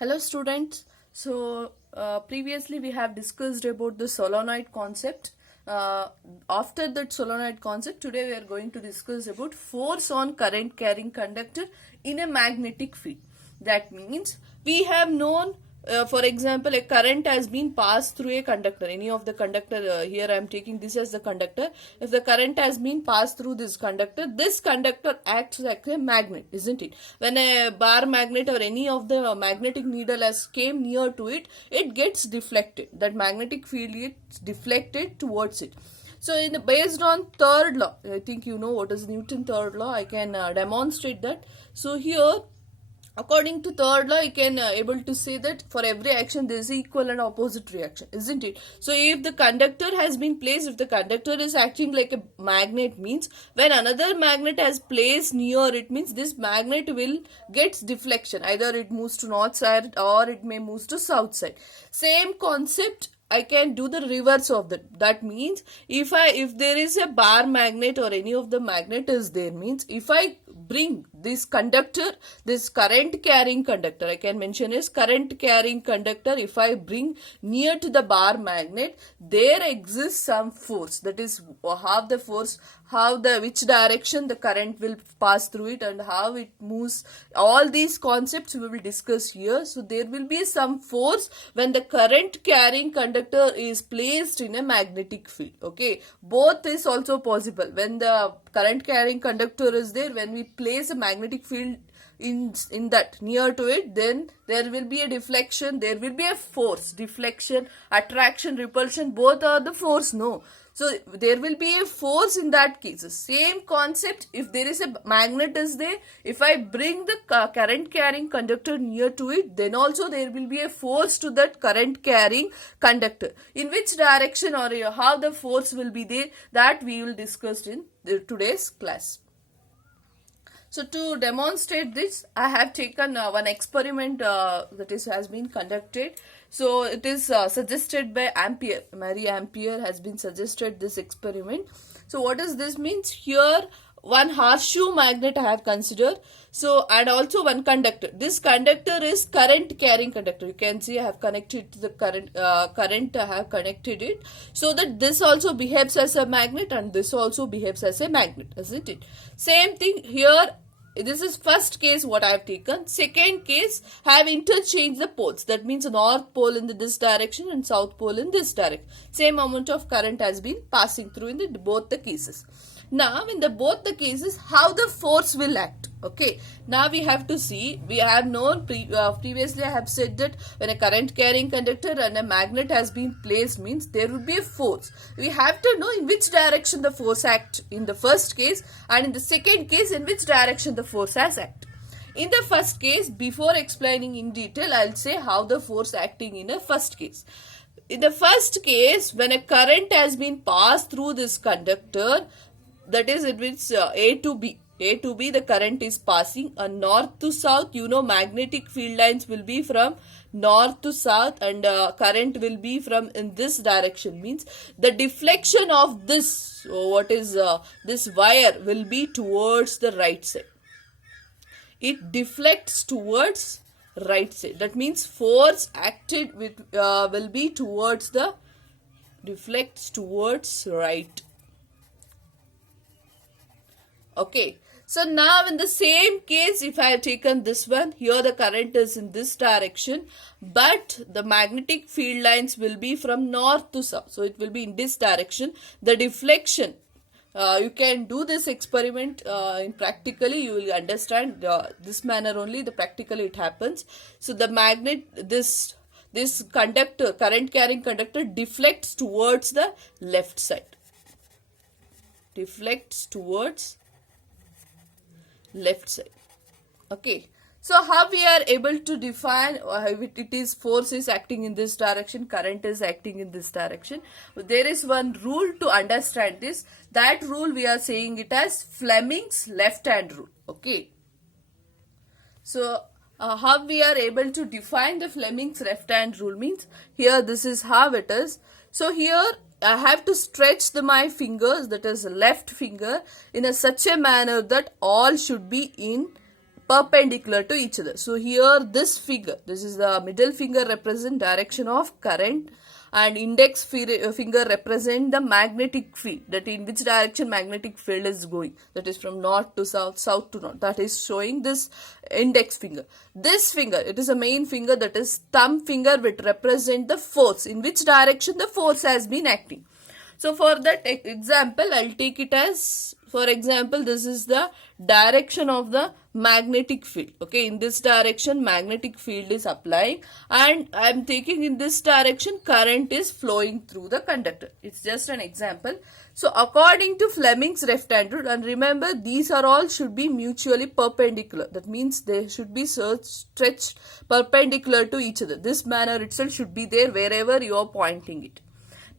Hello students. Previously we have discussed about the solenoid concept. After that solenoid concept, today we are going to discuss about force on current carrying conductor in a magnetic field. That means we have known, for example, a current has been passed through a conductor. Any of the conductor, here I am taking this as the conductor. If the current has been passed through this conductor acts like a magnet, isn't it? When a bar magnet or any of the magnetic needle has came near to it, it gets deflected. That magnetic field gets deflected towards it. So based on third law, I think you know what is Newton third law. I can demonstrate that. So here, according to third law, you can able to say that for every action there is equal and opposite reaction, isn't it? So if the conductor has been placed, if the conductor is acting like a magnet, means when another magnet has placed near it, means this magnet will get deflection. Either it moves to north side or it may move to south side. Same concept, I can do the reverse of that. That means if there is a bar magnet or any of the magnet is there, means if I bring this conductor, this current carrying conductor, I can mention as current carrying conductor, if I bring near to the bar magnet, there exists some force. That is how the force, which direction the current will pass through it and how it moves. All these concepts we will discuss here. So there will be some force when the current carrying conductor is placed in a magnetic field. Okay, both is also possible. When the current carrying conductor is there, when we place a magnetic field in that near to it, then there will be a deflection, there will be a force. Deflection, attraction, repulsion, both are the force. No, so there will be a force in that case. The same concept, if there is a magnet is there, if I bring the current carrying conductor near to it, then also there will be a force to that current carrying conductor. In which direction or how the force will be there, that we will discuss in today's class. So to demonstrate this, I have taken one experiment has been conducted. So it is suggested by Ampere. Marie Ampere has been suggested this experiment. So what does this means? Here one horseshoe magnet I have considered. So and also one conductor. This conductor is current carrying conductor. You can see I have connected to the current I have connected it, so that this also behaves as a magnet and this also behaves as a magnet, isn't it? Same thing here. This is first case what I have taken. Second case, I have interchanged the poles. That means north pole in this direction and south pole in this direction. Same amount of current has been passing through in both the cases. Now in both the cases, how the force will act. Okay, now we have to see. We have known previously I have said that when a current carrying conductor and a magnet has been placed, means there will be a force. We have to know in which direction the force act in the first case, and in the second case in which direction the force has act. In the first case, before explaining in detail, I'll say how the force acting in a first case. In the first case, when a current has been passed through this conductor, that is, it means A to B, the current is passing north to south. You know, magnetic field lines will be from north to south, and current will be from in this direction. Means the deflection of this, this wire will be towards the right side. It deflects towards right side. That means force acted with will be towards the deflects towards right. Okay, so now in the same case, if I have taken this one, here the current is in this direction, but the magnetic field lines will be from north to south. So it will be in this direction. The deflection, you can do this experiment in practically, you will understand this manner only, the practically it happens. So the magnet, this conductor, current carrying conductor deflects towards the left side. Deflects towards left side. Okay, so how we are able to define it is force is acting in this direction, current is acting in this direction. There is one rule to understand this. That rule we are saying it as Fleming's left hand rule. Okay, so how we are able to define the Fleming's left hand rule means, here this is how it is. So here I have to stretch my fingers, that is left finger, in such a manner that all should be in perpendicular to each other. So here this finger, this is the middle finger, represent direction of current, and index finger represent the magnetic field, that in which direction magnetic field is going, that is from north to south, south to north, that is showing this index finger. This finger, it is a main finger, that is thumb finger, which represent the force, in which direction the force has been acting. So for that example, I'll take it as, for example, this is the direction of the magnetic field. Okay, in this direction magnetic field is applying, and I am taking in this direction current is flowing through the conductor. It's just an example. So according to Fleming's left-hand rule, and remember these are all should be mutually perpendicular. That means they should be stretched perpendicular to each other. This manner itself should be there wherever you are pointing it.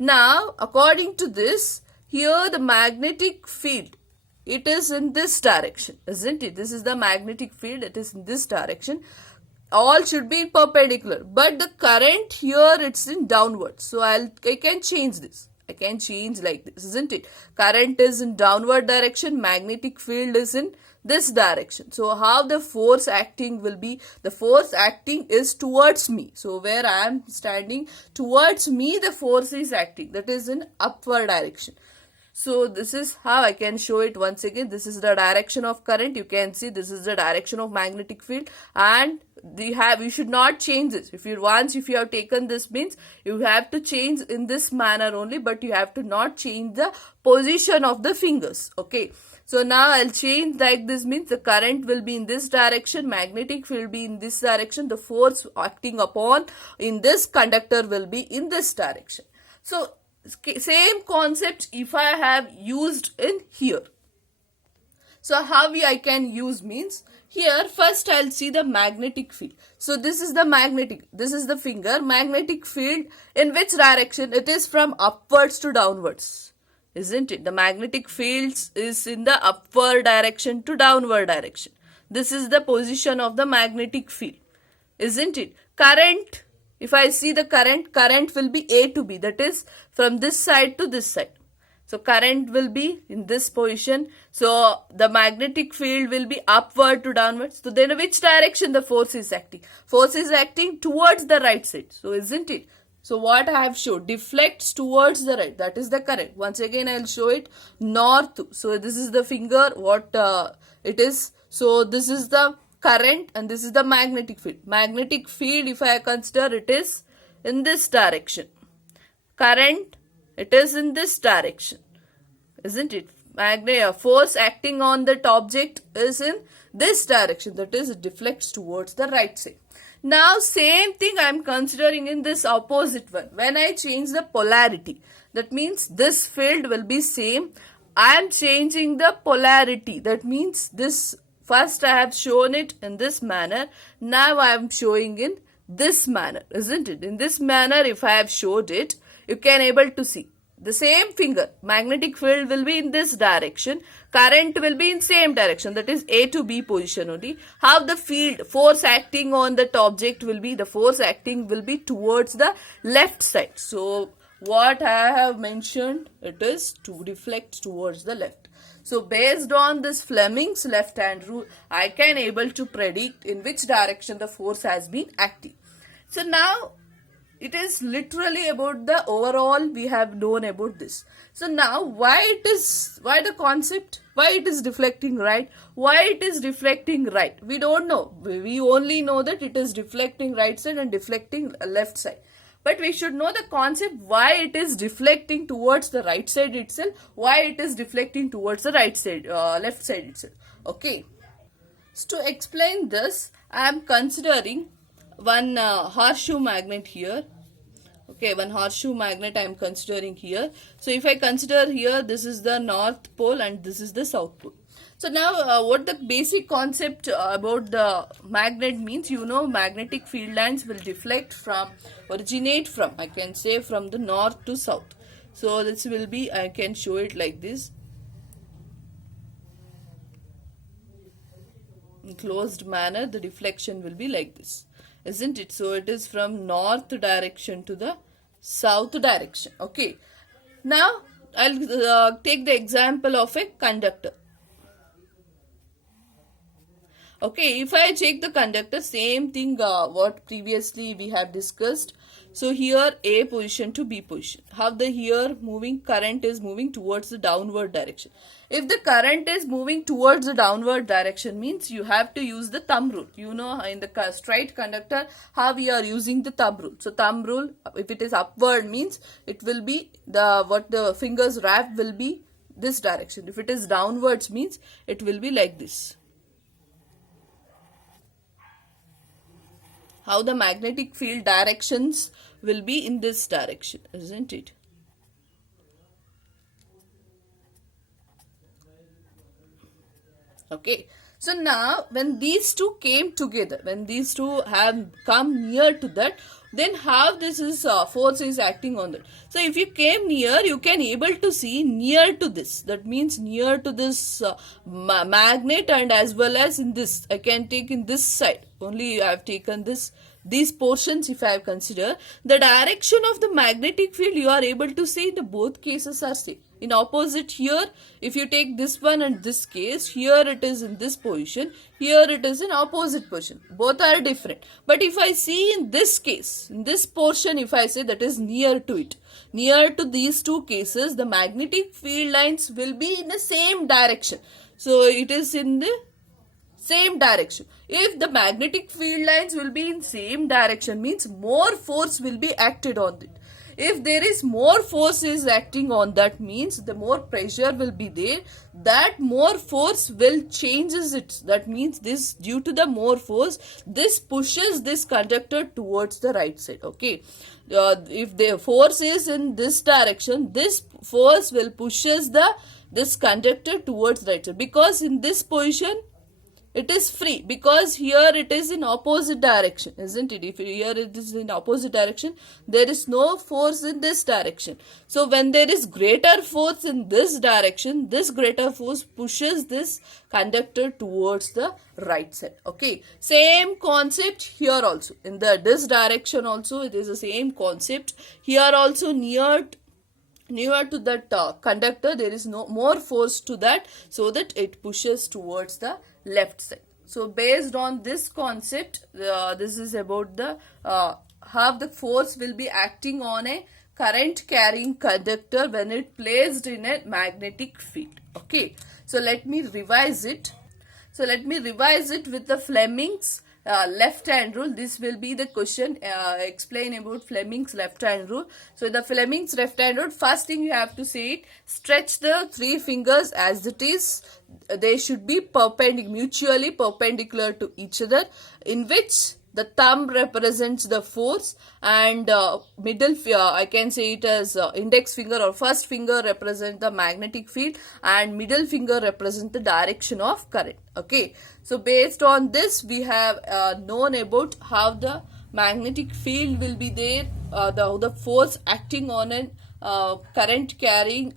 Now, according to this, here the magnetic field, it is in this direction, isn't it? This is the magnetic field, it is in this direction. All should be perpendicular, but the current here, it's in downward. So I can change this. I can change like this, isn't it? Current is in downward direction, magnetic field is in this direction. So how the force acting will be? The force acting is towards me. So where I am standing, towards me the force is acting, that is in upward direction. So this is how I can show it once again. This is the direction of current. You can see this is the direction of magnetic field, and you should not change this. If you have taken this, means you have to change in this manner only, but you have to not change the position of the fingers. Okay. So now I'll change like this, means the current will be in this direction, magnetic field will be in this direction, the force acting upon in this conductor will be in this direction. So same concept if I have used in here. So how I can use means, here first I'll see the magnetic field. So this is the this is the finger, magnetic field, in which direction? It is from upwards to downwards, isn't it? The magnetic fields is in the upward direction to downward direction. This is the position of the magnetic field, isn't it? Current, if I see the current will be A to B, that is from this side to this side. So current will be in this position. So the magnetic field will be upward to downwards. So then which direction the force is acting? Force is acting towards the right side. So isn't it? So what I have shown, deflects towards the right, that is the current. Once again I will show it, north. So this is the finger, what it is. So this is the current and this is the magnetic field. Magnetic field, if I consider, it is in this direction. Current, it is in this direction, isn't it? Force acting on that object is in this direction, that is it deflects towards the right side. Now same thing I am considering in this opposite one. When I change the polarity, that means this field will be same. I am changing the polarity, that means this, first I have shown it in this manner, now I am showing in this manner, isn't it? In this manner if I have showed it, you can able to see. The same finger, magnetic field will be in this direction, current will be in same direction, that is A to B position only. How the field, force acting on that object will be, the force acting will be towards the left side. So what I have mentioned, it is to deflect towards the left. So based on this Fleming's left-hand rule, I can able to predict in which direction the force has been acting. So now it is literally about the overall we have known about this. So now why the concept, why it is deflecting right, why it is deflecting right, we don't know. We only know that it is deflecting right side and deflecting left side. But we should know the concept why it is deflecting towards the right side itself, why it is deflecting towards the right side, left side itself. Okay. So to explain this, I am considering one horseshoe magnet here. Okay, one horseshoe magnet I am considering here. So if I consider here, this is the north pole and this is the south pole. So now what the basic concept about the magnet means, you know, magnetic field lines will originate from, I can say, from the north to south. So this will be, I can show it like this. In closed manner, the deflection will be like this, isn't it? So it is from north direction to the south direction. Okay. Now I'll take the example of a conductor. Okay, if I check the conductor, same thing what previously we have discussed. So here A position to B position. How the here moving current is moving towards the downward direction. If the current is moving towards the downward direction means you have to use the thumb rule. You know in the straight conductor how we are using the thumb rule. So thumb rule, if it is upward means it will be the fingers wrap will be this direction. If it is downwards means it will be like this. How the magnetic field directions will be in this direction, isn't it? Okay, so now when these two came together, when these two have come near to that, then how this is force is acting on that. So if you came near, you can able to see near to this. That means near to this magnet, and as well as in this. I can take in this side. Only I have taken these portions. If I have considered the direction of the magnetic field, you are able to see in the both cases are same. In opposite here, if you take this one and this case, here it is in this position, here it is in opposite position. Both are different. But if I see in this case, in this portion, if I say that is near to it, near to these two cases, the magnetic field lines will be in the same direction. So it is in the same direction. If the magnetic field lines will be in same direction means more force will be acted on it. If there is more force is acting on that means the more pressure will be there, that more force will changes it. That means this due to the more force, this pushes this conductor towards the right side. Okay, if the force is in this direction, this force will pushes this conductor towards right side, because in this position it is free, because here it is in opposite direction, isn't it? If here it is in opposite direction, there is no force in this direction. So when there is greater force in this direction, this greater force pushes this conductor towards the right side. Okay, same concept here also. In this direction also it is the same concept. Here also near to that conductor, there is no more force to that, so that it pushes towards the left side. So based on this concept, this is about the how the force will be acting on a current carrying conductor when it placed in a magnetic field. Okay, so let me revise it. So let me revise it with the Fleming's left hand rule. This will be the question. Explain about Fleming's left hand rule. So the Fleming's left hand rule, first thing you have to say it, stretch the three fingers as it is. They should be mutually perpendicular to each other, in which the thumb represents the force, and middle I can say it as index finger or first finger represent the magnetic field, and middle finger represent the direction of current. Okay, so based on this we have known about how the magnetic field will be there, the force acting on an current carrying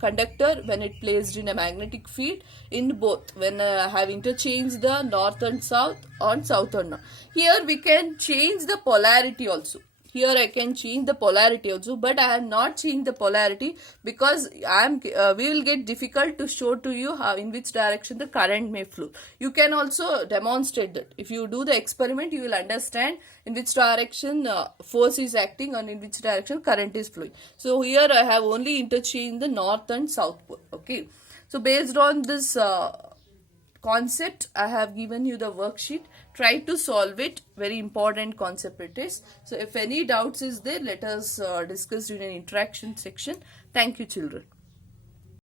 conductor when it placed in a magnetic field in both, when have interchanged the north and south on south and north. Here we can change the polarity also. Here I can change the polarity also, but I am not changing the polarity because we will get difficult to show to you how in which direction the current may flow. You can also demonstrate that. If you do the experiment, you will understand in which direction force is acting and in which direction current is flowing. So here I have only interchanged the north and south pole. Okay, so based on this concept, I have given you the worksheet. Try to solve it. Very important concept it is. So if any doubts is there, let us discuss in an interaction section. Thank you, children.